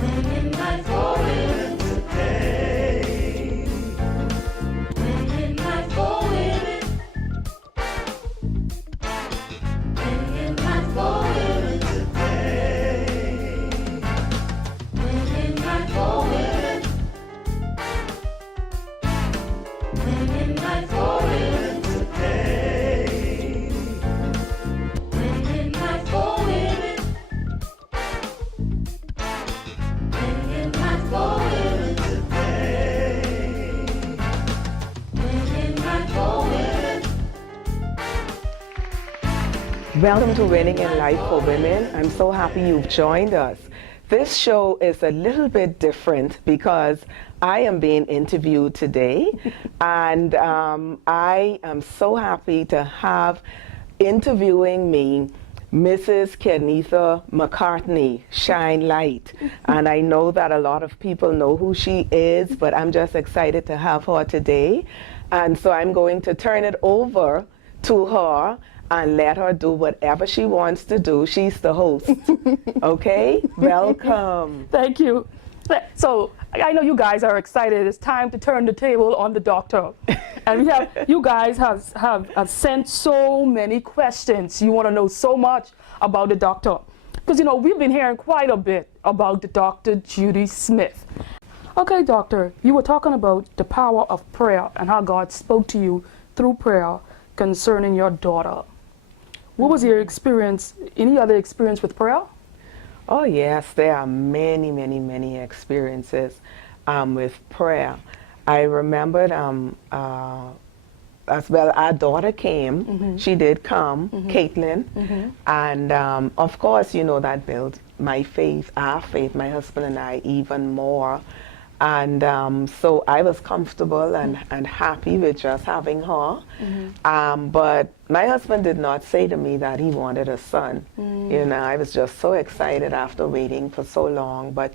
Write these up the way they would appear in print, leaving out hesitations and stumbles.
Winning my four women today. Winning my four women. Winning my four women today. Winning my four women. Winning my four women today. Winning my four women. Winning my four women today. Winning my four women. Welcome to Winning in Life for Women. I'm so happy you've joined us. This show is a little bit different because I am being interviewed today, and I am so happy to have interviewing me Mrs. Kenitha McCartney, Shine Light. And I know that a lot of people know who she is, but I'm just excited to have her today. And so I'm going to turn it over to her and let her do whatever she wants to do. She's the host. Okay? Welcome. Thank you. So I know you guys are excited. It's time to turn the table on the doctor. And you guys have sent so many questions. You want to know so much about the doctor. Because, you know, we've been hearing quite a bit about the Dr. Judy Smith. Okay, doctor, you were talking about the power of prayer and how God spoke to you through prayer concerning your daughter. What was your experience, any other experience with prayer? Oh yes, there are many, many, many experiences with prayer. I remembered as well, our daughter came. Mm-hmm. She did come, Mm-hmm. Caitlin. Mm-hmm. And of course, you know, that built my faith, our faith, my husband and I, even more. And so I was comfortable and happy with just having her. Mm-hmm. But my husband did not say to me that he wanted a son. Mm. You know, I was just so excited after waiting for so long. But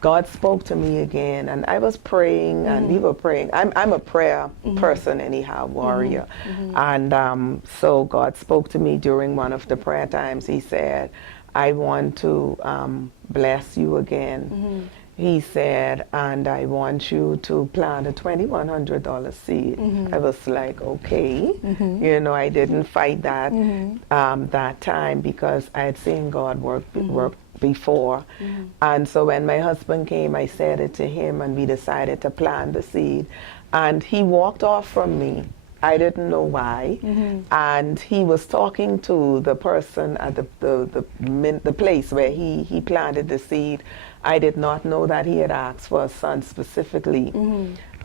God spoke to me again, and I was praying, and we were praying. I'm a prayer person anyhow, warrior. And so God spoke to me during one of the prayer times. He said, I want to bless you again. He said, and I want you to plant a $2,100 seed. I was like, okay. You know, I didn't fight that that time because I had seen God work before. And so when my husband came, I said it to him, and we decided to plant the seed. And he walked off from me. I didn't know why. And he was talking to the person at the place where he planted the seed. I did not know that he had asked for a son specifically.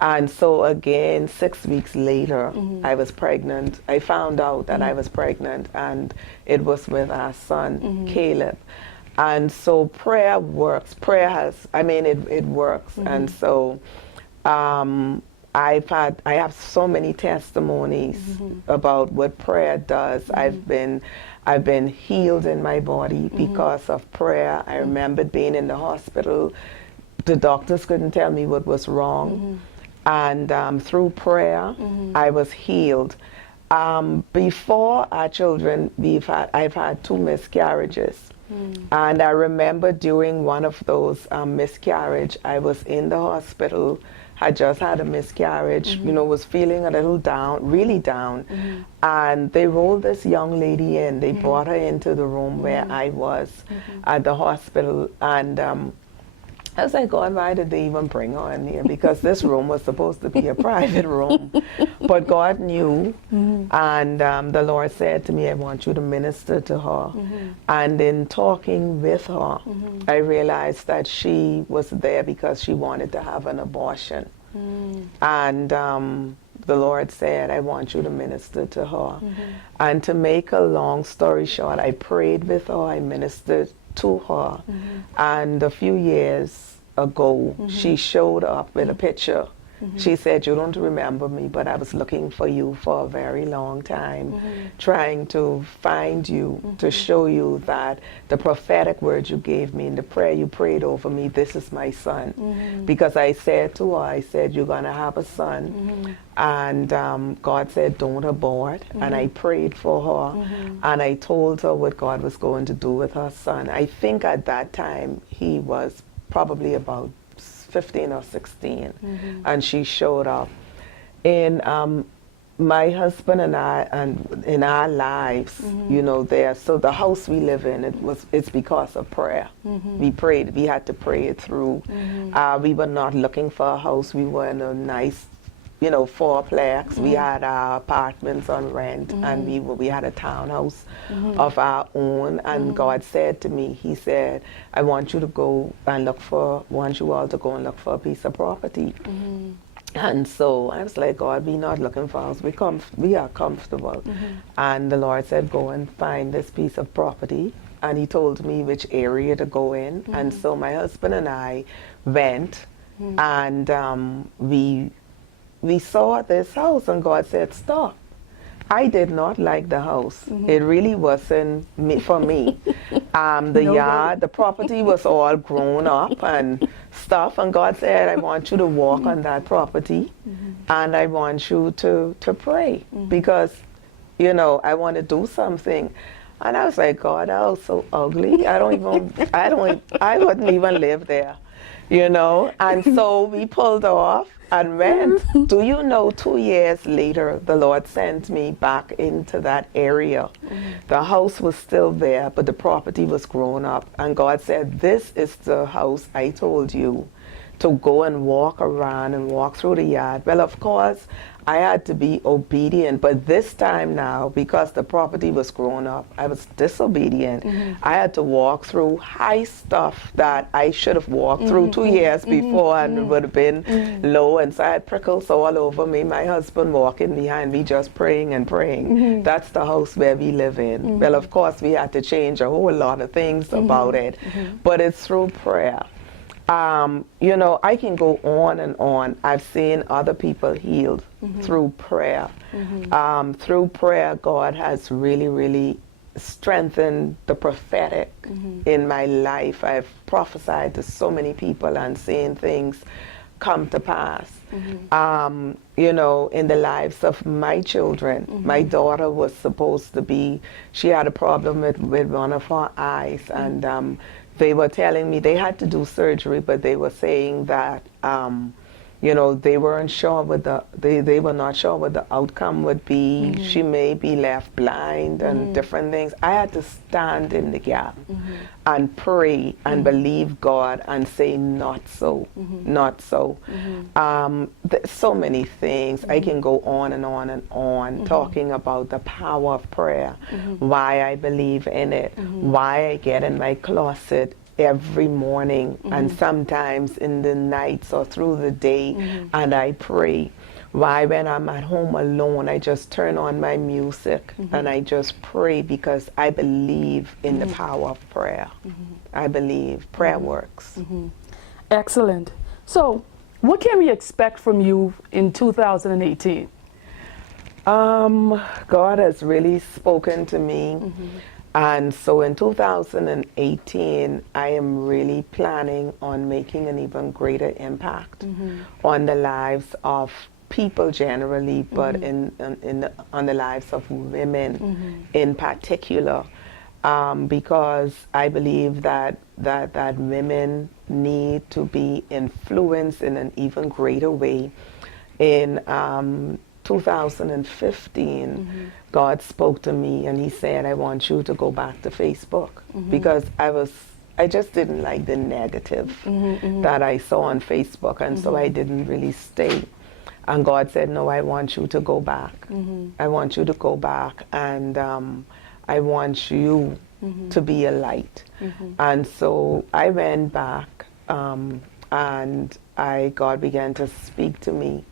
And so again, 6 weeks later, I was pregnant. I found out that I was pregnant, and it was with our son, Caleb. And so prayer works. Prayer has, I mean, it works. And so I have so many testimonies about what prayer does. I've been healed in my body because of prayer. I remember being in the hospital. The doctors couldn't tell me what was wrong. And through prayer, I was healed. Before our children, I've had 2 miscarriages. And I remember during one of those miscarriage, I was in the hospital, had just had a miscarriage, you know, was feeling a little down, really down. And they rolled this young lady in. They brought her into the room where I was at the hospital. And I was like, God, why did they even bring her in here? Because this room was supposed to be a private room. But God knew. And the Lord said to me, I want you to minister to her. And in talking with her, I realized that she was there because she wanted to have an abortion. And the Lord said, I want you to minister to her. And to make a long story short, I prayed with her, I ministered to her. And a few years ago, she showed up with a picture. She said, you don't remember me, but I was looking for you for a very long time, trying to find you, to show you that the prophetic words you gave me and the prayer you prayed over me, this is my son. Because I said to her, I said, you're going to have a son. And God said, don't abort. And I prayed for her. And I told her what God was going to do with her son. I think at that time he was probably about 15 or 16, and she showed up. And my husband and I, and in our lives, you know, there. So the house we live in, it's because of prayer. We prayed. We had to pray it through. We were not looking for a house. We were in a nice, you know, fourplex. We had our apartments on rent, and we had a townhouse of our own. And God said to me, He said, I want you to go and look for, want you all to go and look for a piece of property. And so I was like, God, we're not looking for a house. We are comfortable. And the Lord said, go and find this piece of property. And He told me which area to go in. And so my husband and I went, and we saw this house, and God said, stop. I did not like the house. It really wasn't for me. The yard, the property was all grown up and stuff, and God said, I want you to walk on that property, and I want you to pray, because, you know, I want to do something. And I was like, God, that was so ugly. I wouldn't even live there, you know. And so we pulled off and went. Do you know, 2 years later, the Lord sent me back into that area. The house was still there, but the property was grown up. And God said, this is the house I told you to go and walk around and walk through the yard. Well, of course, I had to be obedient, but this time now, because the property was grown up, I was disobedient. I had to walk through high stuff that I should have walked through 2 years before, and it would have been low, and so I had prickles all over me. My husband walking behind me, just praying and praying. That's the house where we live in. Well, of course, we had to change a whole lot of things about it, but it's through prayer. You know, I can go on and on. I've seen other people healed through prayer. Through prayer, God has really, really strengthened the prophetic in my life. I've prophesied to so many people and seen things come to pass. You know, in the lives of my children. My daughter was supposed to be, she had a problem with one of her eyes, and they were telling me they had to do surgery, but they were saying that, you know, they weren't sure what they were not sure what the outcome would be. She may be left blind and different things. I had to stand in the gap and pray and believe God and say, not so, not so. There's so many things. I can go on and on and on talking about the power of prayer, why I believe in it, why I get in my closet every morning and sometimes in the nights or through the day, and I pray. Why, when I'm at home alone, I just turn on my music and I just pray, because I believe in the power of prayer. I believe prayer works. Excellent. So, what can we expect from you in 2018? God has really spoken to me. And so in 2018, I am really planning on making an even greater impact on the lives of people generally, but on the lives of women in particular, because I believe that women need to be influenced in an even greater way. In 2015, God spoke to me and He said, I want you to go back to Facebook, because I just didn't like the negative that I saw on Facebook, and so I didn't really stay. And God said, no, I want you to go back. I want you to go back, and I want you to be a light. And so I went back, and God began to speak to me.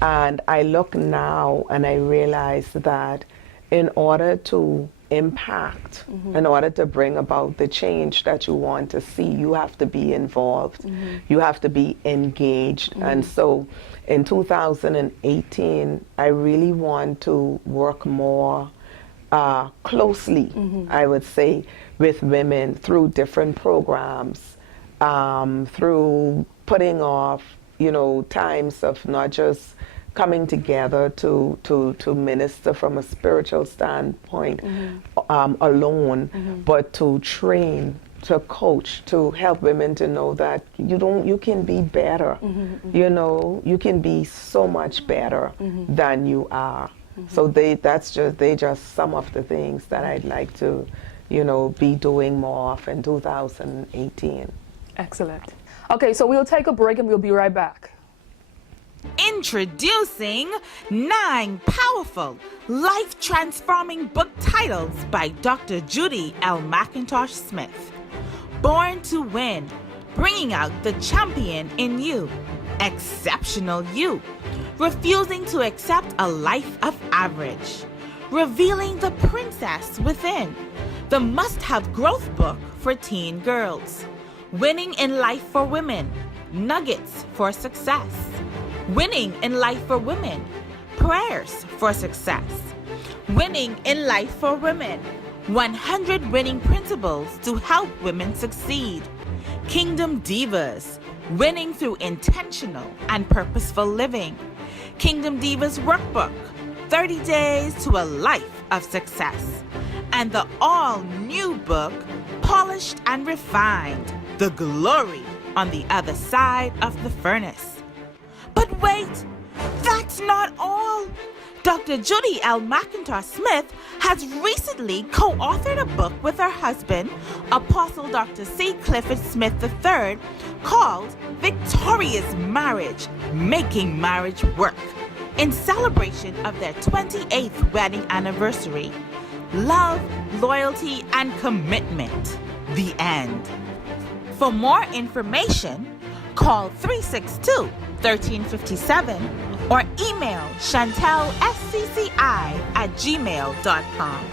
And I look now and I realize that in order to impact, in order to bring about the change that you want to see, you have to be involved. You have to be engaged. And so in 2018, I really want to work more closely, I would say, with women through different programs, through putting off, you know, times of not just coming together to minister from a spiritual standpoint alone, but to train to coach, to help women to know that you can be better. You know, you can be so much better than you are. So they just some of the things that I'd like to, you know, be doing more of in 2018. Excellent. Okay, so we'll take a break and we'll be right back. Introducing 9 powerful, life-transforming book titles by Dr. Judy L. McIntosh Smith. Born to Win, bringing out the champion in you. Exceptional You, refusing to accept a life of average. Revealing the princess within, the must-have growth book for teen girls. Winning in Life for Women, Nuggets for Success. Winning in Life for Women, Prayers for Success. Winning in Life for Women, 100 Winning Principles to Help Women Succeed. Kingdom Divas, Winning Through Intentional and Purposeful Living. Kingdom Divas Workbook, 30 Days to a Life of Success. And the all-new book, Polished and Refined, The Glory on the Other Side of the Furnace. But wait, that's not all. Dr. Judy L. McIntosh Smith has recently co-authored a book with her husband, Apostle Dr. C. Clifford Smith III, called Victorious Marriage, Making Marriage Work, in celebration of their 28th wedding anniversary. Love, loyalty, and commitment. The end. For more information, call 362-1357 or email chantelscci@gmail.com.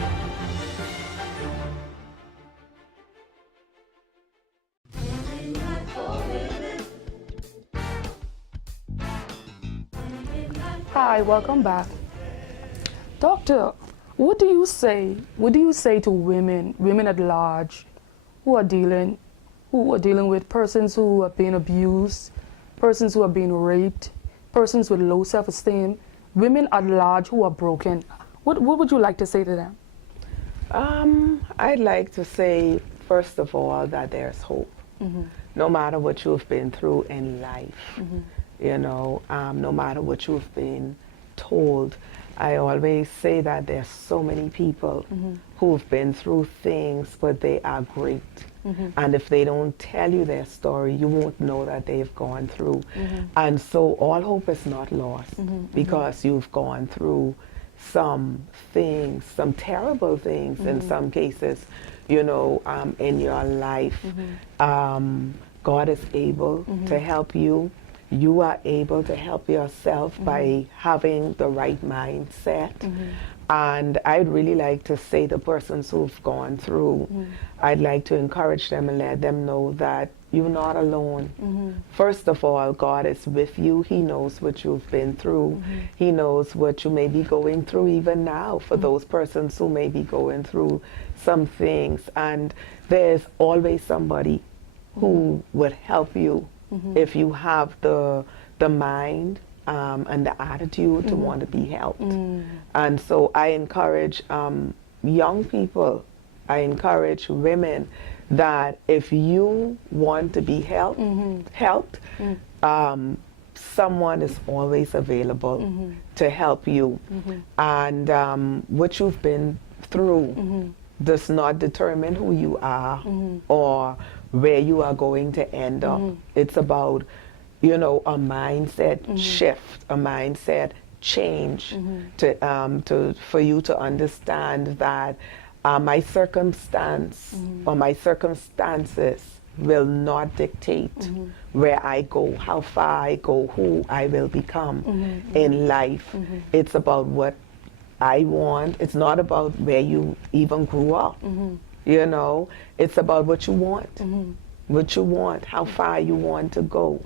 Hi, welcome back. Doctor, what do you say to women at large who are dealing with persons who are being abused, persons who are being raped, persons with low self-esteem, women at large who are broken? What would you like to say to them? I'd like to say, first of all, that there's hope. No matter what you've been through in life, you know, no matter what you've been told. I always say that there's so many people who've been through things, but they are great. And if they don't tell you their story, you won't know that they've gone through. And so all hope is not lost because you've gone through some things, some terrible things in some cases, you know, in your life. God is able to help you. You are able to help yourself by having the right mindset. And I'd really like to say to persons who've gone through, I'd like to encourage them and let them know that you're not alone. First of all, God is with you. He knows what you've been through. He knows what you may be going through even now for those persons who may be going through some things. And there's always somebody who would help you if you have the mind and the attitude to want to be helped. And so I encourage young people, I encourage women that if you want to be helped, someone is always available to help you. And what you've been through does not determine who you are or where you are going to end up. It's about, you know, a mindset shift, a mindset change for you to understand that my circumstance or my circumstances will not dictate where I go, how far I go, who I will become in life. It's about what I want. It's not about where you even grew up. You know, it's about what you want. What you want, how far you want to go,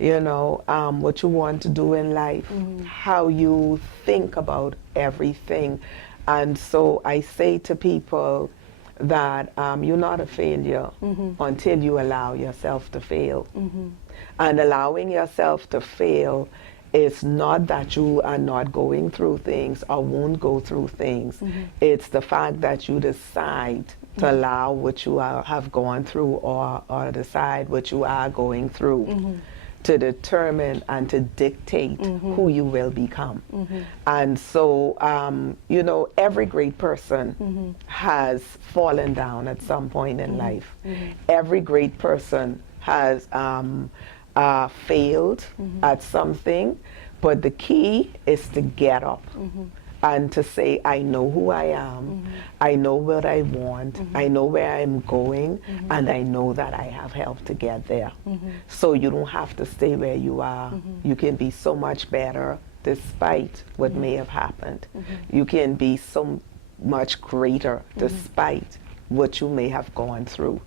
you know, what you want to do in life, how you think about everything. And so I say to people that you're not a failure until you allow yourself to fail. And allowing yourself to fail is not that you are not going through things or won't go through things. It's the fact that you decide to allow what you have gone through or decide what you are going through to determine and to dictate who you will become. And so, you know, every great person has fallen down at some point in life. Every great person has failed at something, but the key is to get up and to say, I know who I am, I know what I want, I know where I'm going, and I know that I have help to get there. So you don't have to stay where you are. You can be so much better despite what may have happened. You can be so much greater despite what you may have gone through.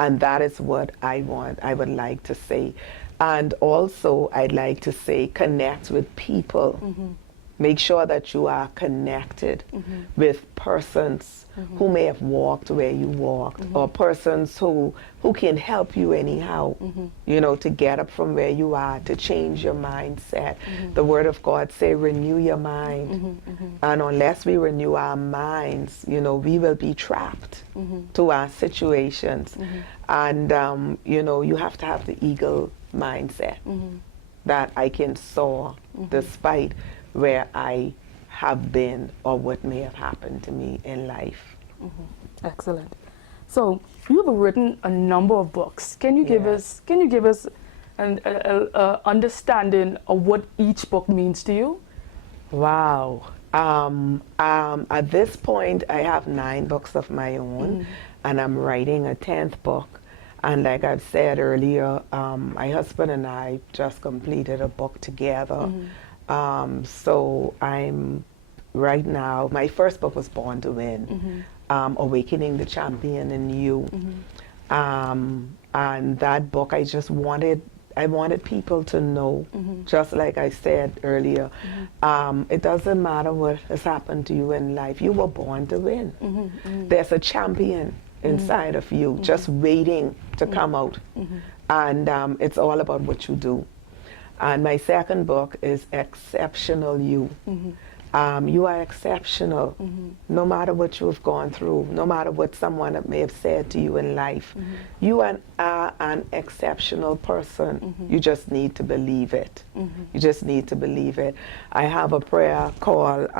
And that is what I would like to say. And also, I'd like to say, connect with people. Make sure that you are connected with persons who may have walked where you walked, or persons who can help you anyhow, you know, to get up from where you are, to change your mindset. The Word of God say, renew your mind. And unless we renew our minds, you know, we will be trapped to our situations. And, you know, you have to have the eagle mindset that I can soar despite where I have been or what may have happened to me in life. Excellent. So you have written a number of books. Can you give Yes. us an understanding of what each book means to you? Wow. At this point, I have 9 books of my own, and I'm writing a 10th book. And like I've said earlier, my husband and I just completed a book together. So I'm right now, my first book was Born to Win, Awakening the Champion in You. And that book, I wanted people to know, just like I said earlier, it doesn't matter what has happened to you in life, you were born to win. There's a champion inside of you, just waiting to come out. And it's all about what you do. And my second book is Exceptional You. You are exceptional, no matter what you have gone through, no matter what someone may have said to you in life. You are an exceptional person. You just need to believe it. You just need to believe it. I have a prayer called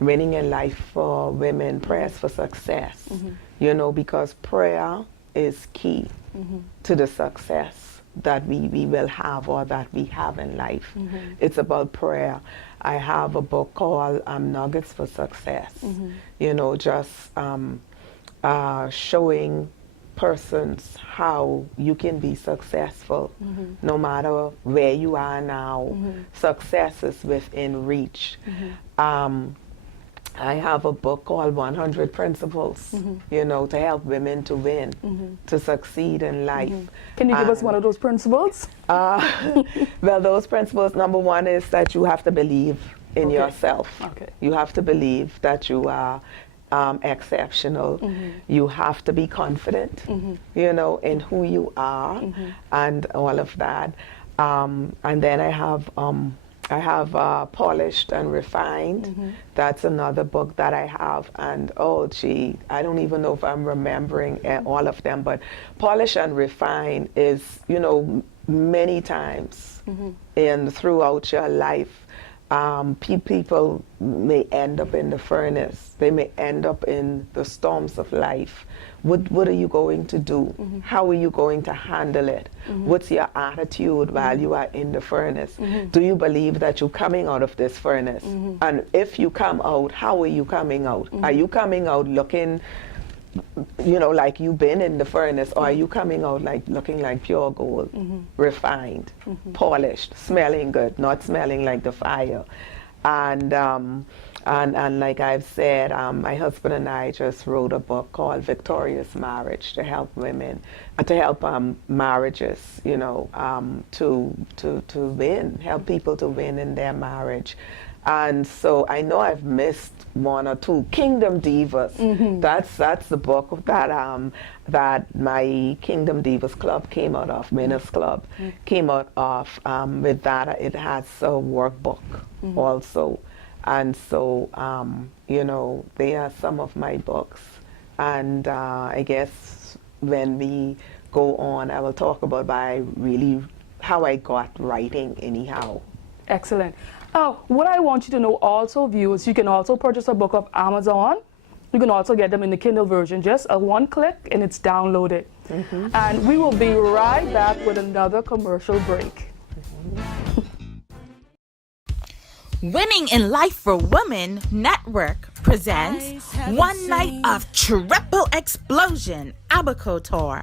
Winning in Life for Women, Prayers for Success. You know, because prayer is key to the success that we will have or that we have in life. It's about prayer. I have a book called Nuggets for Success. You know, just showing persons how you can be successful no matter where you are now. Success is within reach. I have a book called 100 Principles, you know, to help women to win, to succeed in life. Can you give us one of those principles? Well, those principles, number one is that you have to believe in yourself. You have to believe that you are exceptional. You have to be confident, you know, in who you are and all of that. And then I have Polished and Refined. That's another book that I have. And oh gee, I don't even know if I'm remembering all of them, but Polish and Refine is, you know, many times throughout your life, people may end up in the furnace. They may end up in the storms of life. What are you going to do? How are you going to handle it? What's your attitude while you are in the furnace? Do you believe that you're coming out of this furnace? And if you come out, how are you coming out? Are you coming out looking, you know, like you've been in the furnace, or are you coming out like looking like pure gold, refined, polished, smelling good, not smelling like the fire? And like I've said, my husband and I just wrote a book called Victorious Marriage to help women, to help marriages, you know, to win, help people to win in their marriage. And so I know I've missed one or two. Kingdom Divas. That's the book that that my Kingdom Divas Club came out of, Men's Club came out of. With that, it has a workbook also. And so, you know, they are some of my books And I guess when we go on, I will talk about how I got writing anyhow. Excellent. What I want you to know also, viewers, you can also purchase a book of Amazon. You can also get them in the Kindle version, just a one click and it's downloaded. And we will be right back with another commercial break. Winning in Life for Women Network presents one night of triple explosion Abaco Tour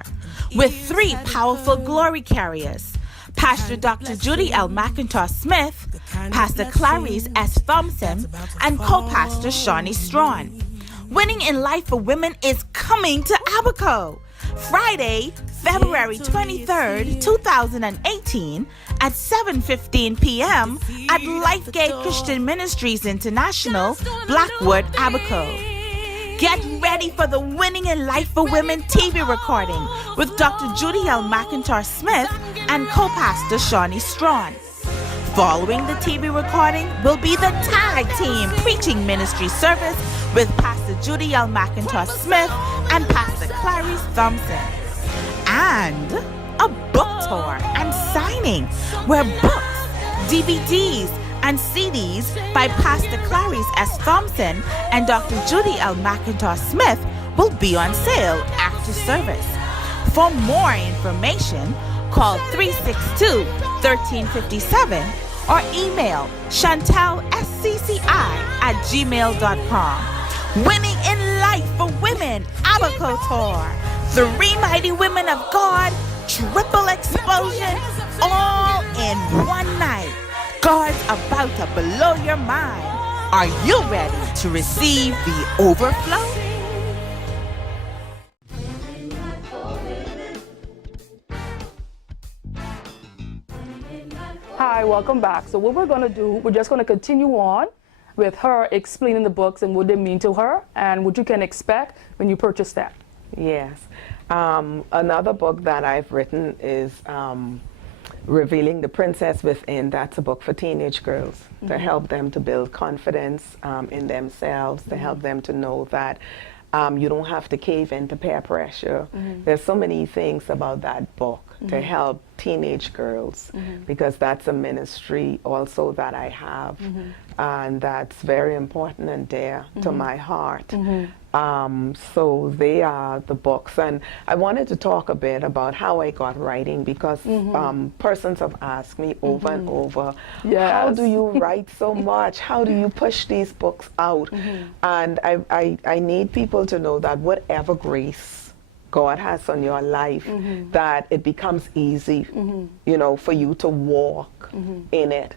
with 3 powerful glory carriers. Pastor Dr. Judy L. McIntosh Smith, Pastor Clarice S. Thompson, and co-pastor Shawnee Strawn. Winning in Life for Women is coming to Abaco Friday, February 23rd, 2018 at 7:15 p.m. at Lifegate Christian Ministries International, Blackwood, Abaco. Get ready for the Winning in Life for Women TV recording with Dr. Judy L. McIntosh Smith and co-pastor Shawnee Strawn. Following the TV recording will be the tag team preaching ministry service with Pastor Judy L. McIntosh Smith and Pastor Clarice Thompson. And a book tour and signing where books, DVDs, and CDs by Pastor Clarice S. Thompson and Dr. Judy L. McIntosh Smith will be on sale after service. For more information, call 362-1357 or email chantalscci@gmail.com. Winning in Life for Women Abaco Tour. 3 mighty women of God, triple explosion, all in one night. God's about to blow your mind. Are you ready to receive the overflow? Hi, welcome back. So what we're going to do, we're just going to continue on with her explaining the books and what they mean to her and what you can expect when you purchase that. Yes. Another book that I've written is Revealing the Princess Within. That's a book for teenage girls to help them to build confidence in themselves, to help them to know that you don't have to cave into peer pressure. There's so many things about that book to help teenage girls, because that's a ministry also that I have, and that's very important and dear to my heart. So they are the books, and I wanted to talk a bit about how I got writing, because persons have asked me over and over, how do you write so much? How do you push these books out? And I need people to know that whatever grace God has on your life, that it becomes easy, you know, for you to walk in it.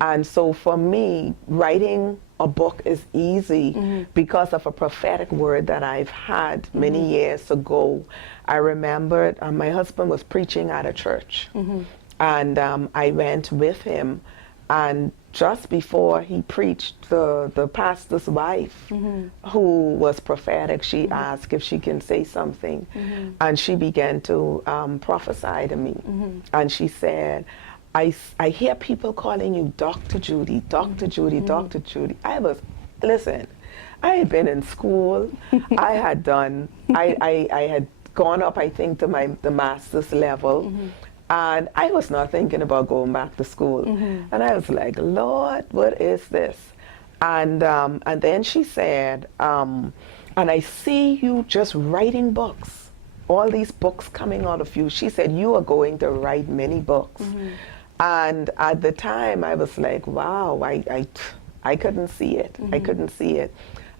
And so for me, writing a book is easy because of a prophetic word that I've had many years ago. I remembered my husband was preaching at a church, and I went with him, and just before he preached, the pastor's wife, who was prophetic, she asked if she can say something, and she began to prophesy to me, and she said, I hear people calling you Dr. Judy, Dr. Judy, Dr. Judy. Listen, I had been in school. I had done, I had gone up, I think, to the master's level. And I was not thinking about going back to school. And I was like, Lord, what is this? And then she said, and I see you just writing books, all these books coming out of you. She said, you are going to write many books. And at the time, I was like, wow, I couldn't see it. I couldn't see it.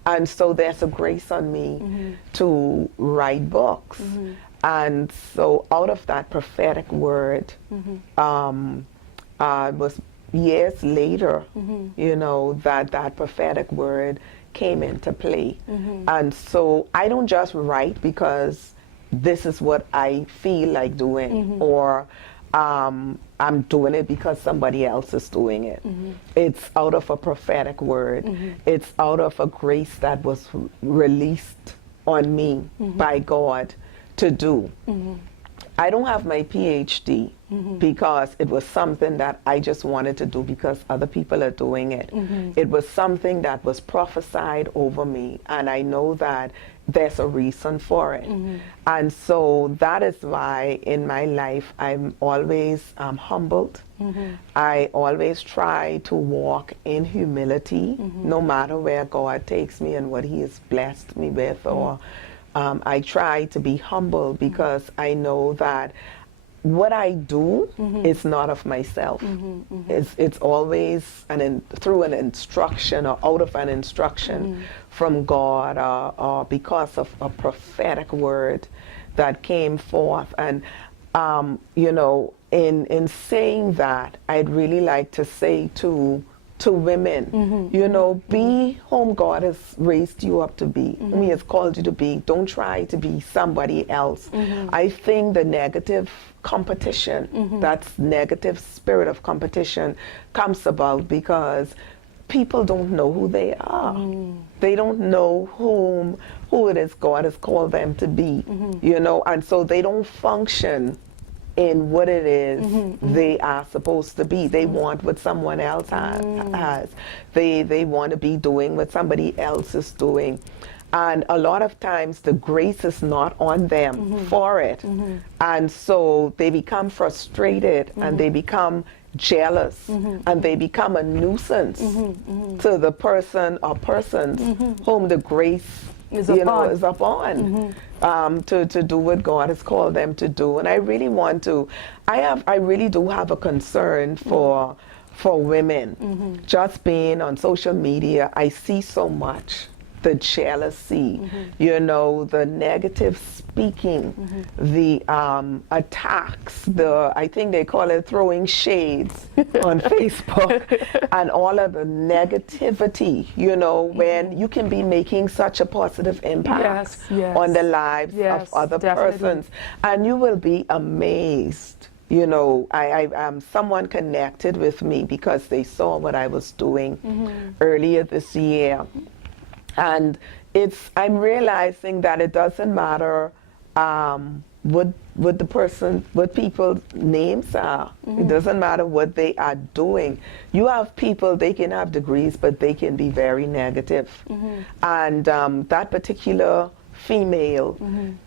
And so there's a grace on me to write books. And so out of that prophetic word, was years later, you know, that prophetic word came into play. And so I don't just write because this is what I feel like doing, or I'm doing it because somebody else is doing it. It's out of a prophetic word. It's out of a grace that was released on me by God to do. I don't have my PhD because it was something that I just wanted to do because other people are doing it. It was something that was prophesied over me, and I know that there's a reason for it. And so that is why in my life I'm always humbled. I always try to walk in humility, no matter where God takes me and what He has blessed me with, or I try to be humble because I know that what I do is not of myself. It's always through an instruction or out of an instruction from God, or because of a prophetic word that came forth. And you know, in saying that, I'd really like to say to women, you know, be whom God has raised you up to be, whom He has called you to be. Don't try to be somebody else. I think the negative competition, that's negative spirit of competition, comes about because people don't know who they are. They don't know who it is God has called them to be, you know, and so they don't function in what it is they are supposed to be. They want what someone else has. They want to be doing what somebody else is doing. And a lot of times the grace is not on them for it. And so they become frustrated and they become jealous and they become a nuisance to the person or persons whom the grace is upon to do what God has called them to do. And I really want to, I really do have a concern for women. Just being on social media, I see so much. The jealousy, you know, the negative speaking, the attacks, I think they call it throwing shades on Facebook, and all of the negativity, you know, when you can be making such a positive impact on the lives of other persons, and you will be amazed. You know, someone connected with me because they saw what I was doing earlier this year. And I'm realizing that it doesn't matter what people's names are. It doesn't matter what they are doing. You have people, they can have degrees, but they can be very negative. And that particular female,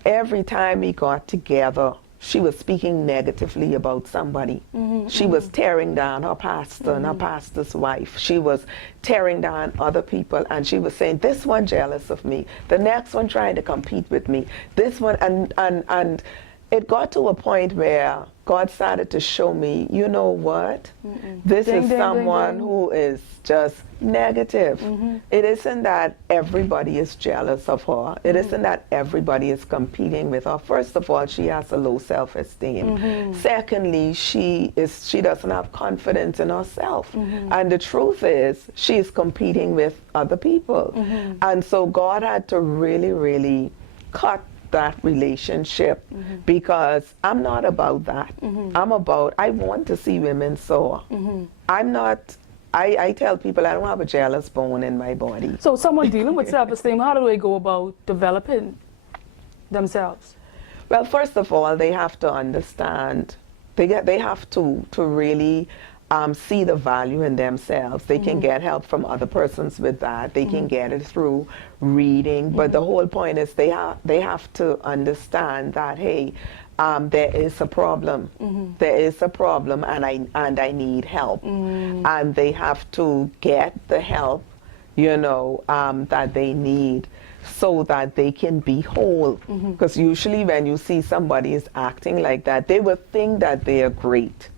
every time we got together, she was speaking negatively about somebody. She was tearing down her pastor and her pastor's wife. She was tearing down other people, and she was saying, this one jealous of me, the next one trying to compete with me, this one, and it got to a point where God started to show me, you know what? This is someone who is just negative. It isn't that everybody is jealous of her. It isn't that everybody is competing with her. First of all, she has a low self-esteem. Secondly, she doesn't have confidence in herself. And the truth is, she is competing with other people. And so God had to really, really cut that relationship, because I'm not about that. I want to see women soar. I tell people I don't have a jealous bone in my body. So someone dealing with self-esteem, how do they go about developing themselves? Well, first of all, they have to understand, they have to really see the value in themselves. They can get help from other persons with that. They can get it through reading. But the whole point is they have to understand that, hey, there is a problem. There is a problem, and I need help. And they have to get the help, you know, that they need, so that they can be whole. Because usually when you see somebody is acting like that, they will think that they are great.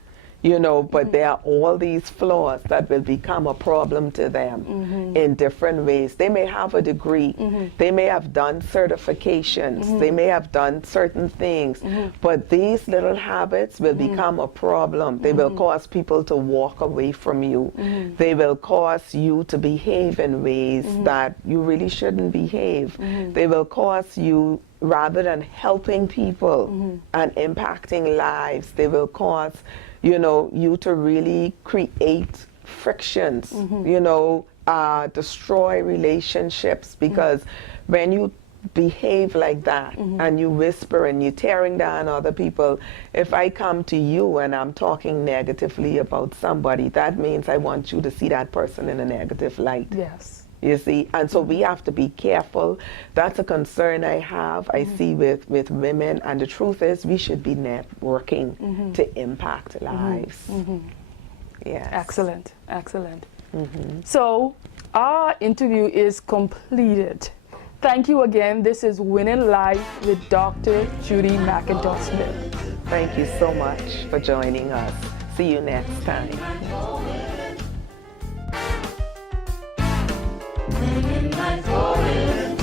You know, but there are all these flaws that will become a problem to them in different ways. They may have a degree, they may have done certifications, they may have done certain things, but these little habits will become a problem. They will cause people to walk away from you. They will cause you to behave in ways that you really shouldn't behave. They will cause you, rather than helping people and impacting lives, they will cause, you know, you to really create frictions, you know, destroy relationships, because when you behave like that and you whisper and you're tearing down other people, if I come to you and I'm talking negatively about somebody, that means I want you to see that person in a negative light. Yes. You see, and so we have to be careful. That's a concern I have. I see with women, and the truth is, we should be networking to impact lives. Yes. Excellent, excellent. So our interview is completed. Thank you again. This is Winning Life with Dr. Judy McIntosh Smith. Thank you so much for joining us. See you next time. Winning life for women.